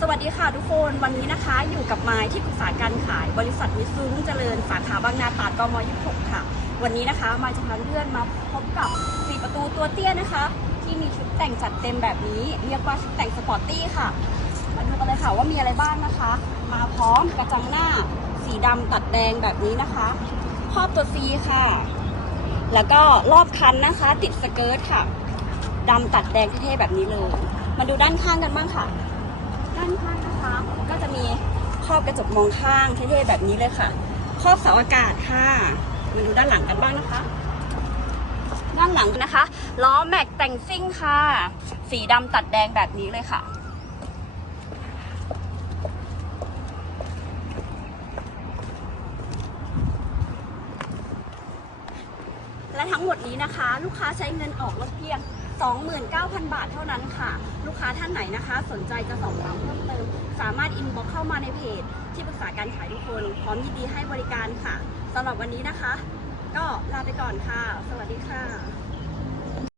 สวัสดีค่ะทุกคนวันนี้นะคะอยู่กับไม้ที่ปรึกษาการขายบริษัทมิตซูรุ่งเจริญสาขาบางนาตราดกม26ค่ะ วันนี้นะคะไม้จะพาเพื่อนมาพบกับสีประตูตัวเตี้ยนะคะ ที่มีชุดแต่งจัดเต็มแบบนี้ เรียกว่าชุดแต่งสปอร์ตตี้ค่ะ มาดูกันเลยค่ะว่ามีอะไรบ้างนะคะ มาพร้อมกระจังหน้า สีดำตัดแดงแบบนี้นะคะครอบตัว C ค่ะ แล้วก็รอบคันนะคะ ติดสเกิร์ตค่ะดำตัดแดงเท่ๆแบบนี้เลย มาดูด้านข้างกันบ้างค่ะานข้างนะคะ ก็จะมีครอบกระจกมองข้างเท่ๆแบบนี้เลยค่ะ ครอบเสาอากาศค่ะมาดูด้านหลังกันบ้างนะคะ ด้านหลังนะคะล้อแม็กแต่งซิ่งค่ะ สีดำตัดแดงแบบนี้เลยค่ะและทั้งหมดนี้นะคะ ลูกค้าใช้เงินออกรถเพียง 29,000 บาทเท่านั้นค่ะ ลูกค้าท่านไหนนะคะ สนใจจะสอบถามเพิ่มเติม สามารถอินบ็อกเข้ามาในเพจ ที่ปรึกษาการขายทุกคน พร้อมยินดีให้บริการค่ะสำหรับวันนี้นะคะ ก็ลาไปก่อนค่ะ สวัสดีค่ะ